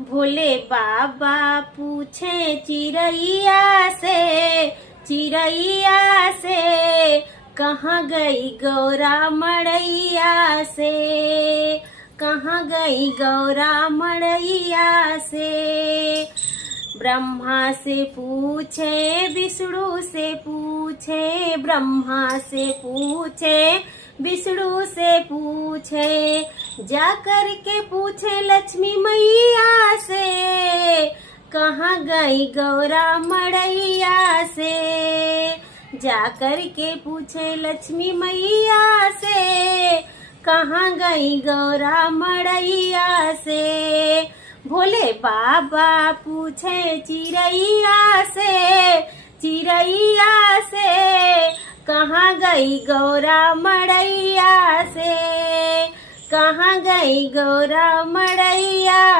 भोले बाबा पूछे चिड़ैया से कहाँ गई गौरा मड़ैया से, कहाँ गई गौरा मड़ैया से। ब्रह्मा से पूछे विष्णु से पूछे, ब्रह्मा से पूछे विष्णु से पूछे, जा कर के पूछे लक्ष्मी मैया से, कहाँ गई गौरा मड़ैया से। जा कर के पूछे लक्ष्मी मैया से, कहाँ गई गौरा मड़ैया से। भोले बाबा पूछे चिड़ैया से कहाँ गई गौरा मड़ैया से, कहाँ गई गौरा मड़ैया